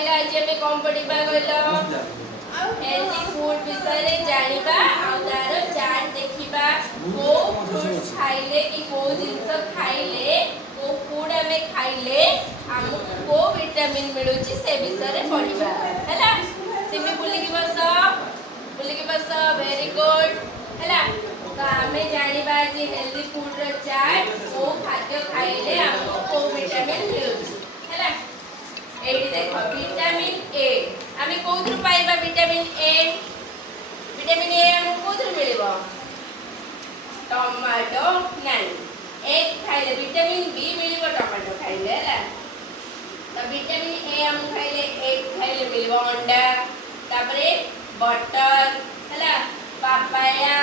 କହିଲା ଆଜି ଆମେ କଣ ପଢିବା କହିଲ ହେଲ୍ଦି ଫୁଡ ବିଷୟରେ ଜାଣିବା ଆଉ ତାର ଚାର୍ଟ ଦେଖିବା କୋଉ ଫ୍ରୁଟ୍ସ ଖାଇଲେ କି କୋଉ ଜିନିଷ ଖାଇଲେ କୋଉ ଫୁଡ ଆମେ ଖାଇଲେ ଆମକୁ କୋଉ ଭିଟାମିନ୍ ମିଳୁଛି ସେ ବିଷୟରେ ପଢିବା ହେଲା। ସିମି ବୁଲିକି ବସ ଭେରି ଗୁଡ ହେଲା। तो आमे जानिबा जे हेल्दी फूड रो चार्ट को खाद्य खाइले हमको को विटामिन मिलुची हैला। एडी देखो विटामिन ए आमे कोथरु पाइबा विटामिन ए हमको कोथरु मिलिबो टमाटो नाही एग खाइले विटामिन बी मिलिबो टमाटो खाइले हैला। तो विटामिन ए हम खाइले एग खाइले मिलिबो अंडा तापरे बटर हैला पापाया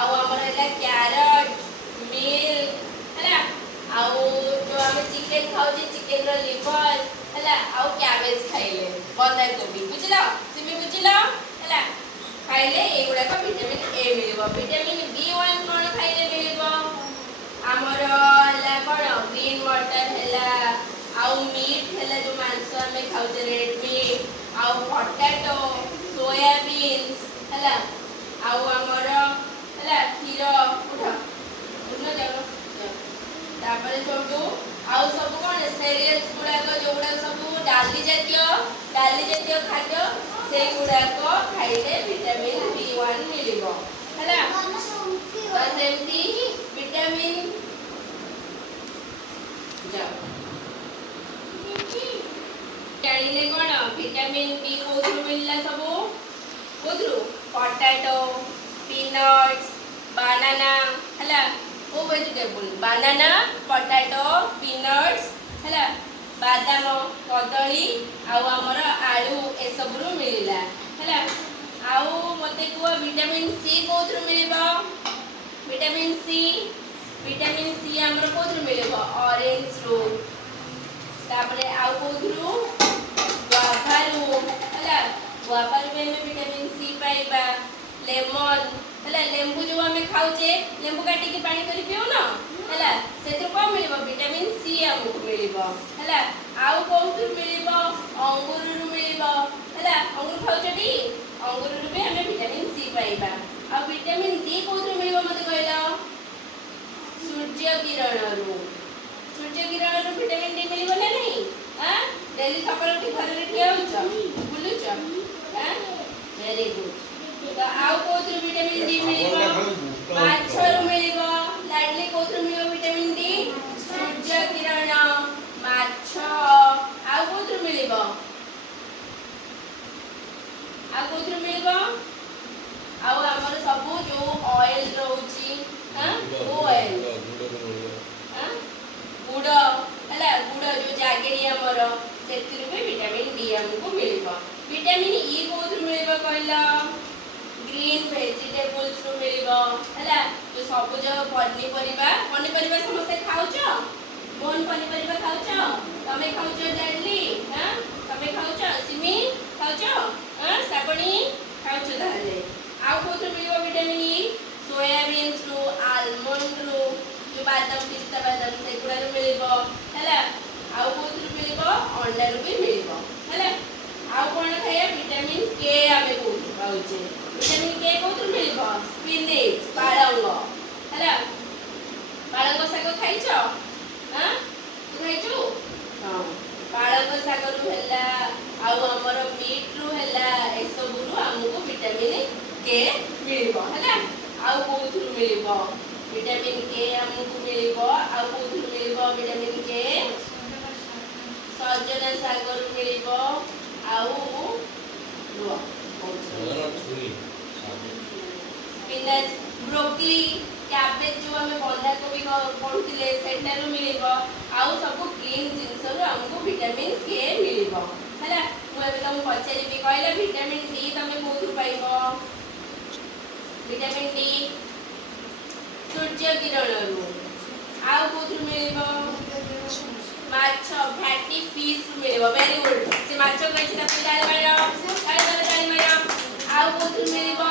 आउ हमर हैला कैरट मिल्क हैला आउ जो हम चिकन खाउ जे चिकन रो लिवर हैला आउ कैबेज खाइले बंधा कोबी बुझलो सिमी बुझलो हैला खाइले एगुडा को विटामिन ए मिलिबो। विटामिन बी1 कोन खाइले मिलिबो हमर हैला कोन ग्रीन मटर हैला आउ मीट हैला जो मांस हमें खाउ जे रेड मीट आउ पोटैटो सोयाबीन्स हैला आउ हमर हैला खीर उठो जाओ तापर छोटू आउ सब कोन सीरियल्स गुडा को जोगुडा सब डाली जातीय खाद्य से गुडा को खाइले विटामिन बी1 मिलिबो हैला। तो सेमती विटामिन जाओ जानिले कोन विटामिन बी कोथरु मिलला सब कोथरु पोटैटो पीनट्स बनाना हैला ओ वेजिटेबल बनाना पोटैटो पीनट्स हैला बादाम कदली आउ हमर आलू ए सब रु मिलिला हैला। आउ मते को विटामिन सी कोथरु मिलिबो विटामिन सी हमर कोथरु मिलिबो ऑरेंज रो तापरे आउ कोथरु गुआभारू हैला गुआभारू में विटामिन सी पाइबा लेमन हैला लेंबू जो हमें खाउचे लेंबू काटी के पानी करी पियो ना हैला सेथु को मिलिबो विटामिन सी हमको मिलिबो हैला। आउ कोथु मिलिबो अंगूर रु मिलिबो हैला अंगूर खाउचटी अंगूर रु भी हमें विटामिन सी पाइबा। आ विटामिन डी कोथु मिलिबो मते कहला सूर्य किरण रु विटामिन डी मिलिबो ना नहीं हां डेली सकाळ के घर रे ठिया होछ बुलुछ हां वेरी गुड। तो आउ कोथु विटामिन डी मिलिबो माछरु मिलिबो लाडली कोथु मिलिबो विटामिन डी सूर्य किरण माछ आउ कोथु मिलिबो आउ हमर सब जो ऑयल रहउची हां वो ऑयल हां गुड़ हैला गुड़ जो जागेरी हमर सेतिरु भी विटामिन डी हमको मिलिबो। विटामिन ई कोथु मिलिबो कहला ग्रीन वेजिटेबल्स रु मिलिबो हैला जो सबुज पनीपरिबा समस्त खाउछ कोन पनीपरिबा खाउछ तमे खाउछ डाडली हां तमे खाउछ सिमी खाउछ हां साबणी खाउछ ताले। आउ कोथु मिलिबो विटामिन ई सोयाबीन्स रु आलमंड रु जो बादाम पिस्ता बादाम से गुडा रु मिलिबो हैला। आउ कोथु मिलिबो अंडा रु भी मिलिबो हैला। आउ कोन खाया विटामिन के आमे कोथु पाउचे विटामिन के कोथु मिलिबो स्पिनच पालंग हैला पालंग साग खाइछो हां तू खाइछु हां पालंग साग रु हैला आउ हमर मीट रु हैला ए सब रु हमको विटामिन के मिलिबो हैला। आउ कोथु मिलिबो विटामिन के हमको मिलिबो आउ कोथु मिलिबो विटामिन के सजना साग रु मिलिबो आउ रो स्पिनच ब्रोकली कैबेज जो हमें बंधा कोबी पढुतिले सेटारु मिलिबो आउ सब ग्रीन जिंस रु हमको विटामिन के मिलिबो हैला। मु एबे तुम पचारिबी कहला विटामिन डी तमे कोथु पाइबो विटामिन डी सूर्य किरण रु आउ कोथु मिलिबो माछ फैटी फिश मिलिबो वेरी गुड से माछ कहि त पिलाले मारो आउ कोथु मिलिबो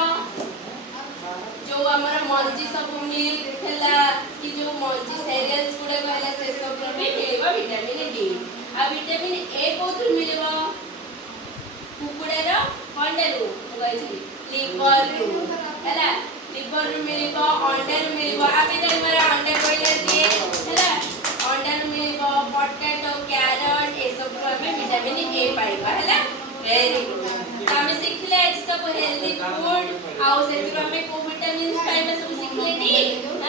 जो हमर मंजी सब मिल्क हैला कि जो मंजी सीरियल्स गुडा कहला से सब भी मिलिबो विटामिन डी। आ विटामिन ए कोथु मिलिबो କୁକୁଡ଼ାର ଅଣ୍ଡାରୁ ମୁଁ କହିଥିଲି ଲିଭରରୁ ହେଲା ଲିଭରରୁ ମିଳିବ ଅଣ୍ଡାରୁ ମିଳିବ ଆମେ ଆମର ଅଣ୍ଡା କହିଲେ ସିଏ ହେଲା ଅଣ୍ଡାରୁ ମିଳିବ ପଟାଟୋ କ୍ୟାରଟ ଏସବୁ ଆମେ ଭିଟାମିନ ଏ ପାଇବା ହେଲା ଭେରି ଗୁଡ୍ ତ ଆମେ ଶିଖିଲେ ଆଜି ସବୁ ହେଲ୍ଦି ଫୁଡ ଆଉ ସେଥିରୁ ଆମେ କୋଉ ଭିଟାମିନ୍ସ ପାଇବା ସବୁ ଶିଖିଲେ ଟି